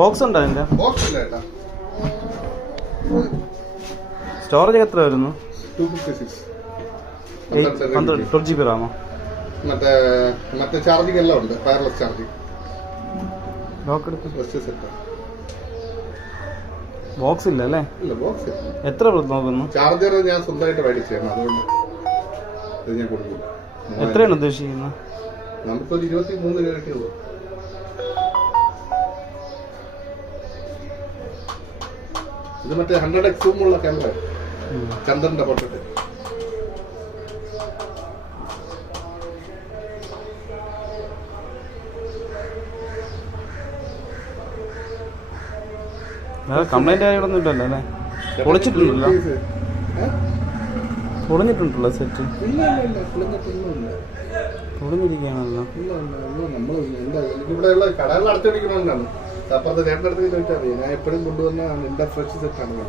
Box ഉണ്ടോ അതിന്റെ? Box ഇല്ല ഏട്ടാ. സ്റ്റോറേജ് എത്ര വരുന്നു? 256. 12 GB റാമോ? മറ്റേ ചാർജിങ് എല്ലാം ഉണ്ട്. Wireless charging. ബോക്സ് ഇല്ല അല്ലേ? ഇല്ല, ബോക്സ് ഇല്ല. എത്ര നോക്കുന്നു? ചാർജർ ഞാൻ സ്വന്തമായിട്ട് മേടിച്ചാണ്, അതുകൊണ്ട് ഇത് ഞാൻ കൊടുക്കും. എത്രയാണ് ഉദ്ദേശിക്കുന്നത്? നമുക്കൊരു 23 രൂപ കിട്ടിയുള്ളൂ. ഇത് മറ്റേ 100x zoom ഉള്ള ക്യാമറ, ചന്ദ്രന്റെ പൊട്ടത്ത്. കംപ്ലൈന്റ് കാര്യങ്ങളൊന്നും ഇല്ലല്ലോ അല്ലേ? പൊളിച്ചിട്ടുണ്ടല്ലോ, പൊളിഞ്ഞിട്ടുണ്ടല്ലോ സെറ്റ്. പൊളിഞ്ഞിരിക്കുകയാണല്ലോ. ഇവിടെയുള്ള കടകൾ അടച്ചടിക്കണമെന്നാണ്. അപ്പുറത്തെ ചേട്ടൻ്റെ അടുത്ത് ചോദിച്ചാൽ മതി. ഞാൻ എപ്പോഴും കൊണ്ടുവന്ന എൻ്റെ ഫ്രഷ് സെറ്റാണ്.